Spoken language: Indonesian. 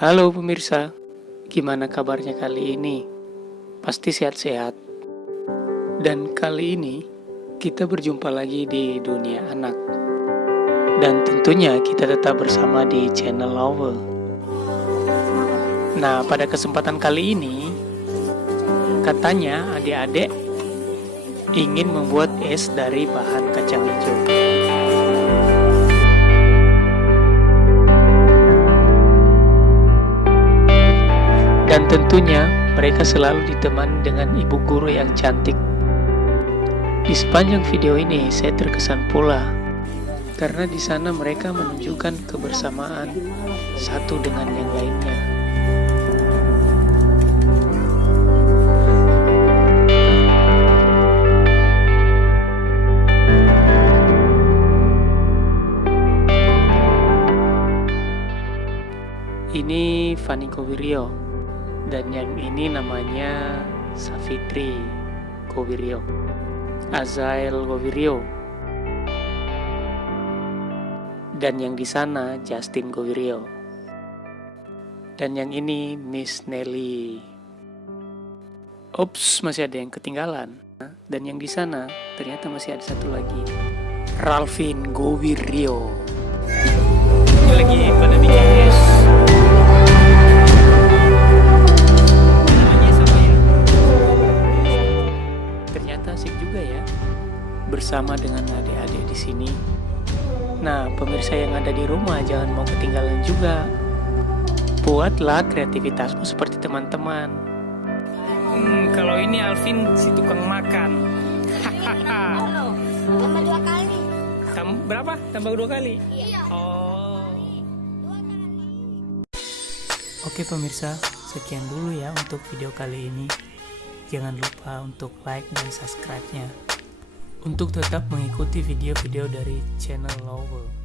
Halo pemirsa, gimana kabarnya kali ini? Pasti sehat-sehat. Dan kali ini kita berjumpa lagi di dunia anak. Dan tentunya kita tetap bersama di channel Lover. Nah, pada kesempatan kali ini katanya adik-adik ingin membuat es dari bahan kacang hijau. Dan tentunya mereka selalu ditemani dengan ibu guru yang cantik. Di sepanjang video ini saya terkesan pula karena di sana mereka menunjukkan kebersamaan satu dengan yang lainnya. Ini Fanny Kowiryo. Dan yang ini namanya Safitri Kowiryo, Azael Kowiryo, dan yang di sana Justin Kowiryo, dan yang ini Miss Nelly. Ops, masih ada yang ketinggalan. Dan yang di sana ternyata masih ada satu lagi, Ralvin Kowiryo. Ini lagi pada bikin es. Asik juga ya bersama dengan adik-adik di sini. Nah, pemirsa yang ada di rumah jangan mau ketinggalan juga. Buatlah kreativitasmu seperti teman-teman. Kalau ini Alvin si tukang makan. Halo, tambah 2 kali. Berapa? Tambah 2 kali? Iya. Oh. 2 kali. Oke pemirsa, sekian dulu ya untuk video kali ini. Jangan lupa untuk like dan subscribe-nya untuk tetap mengikuti video-video dari channel Lover.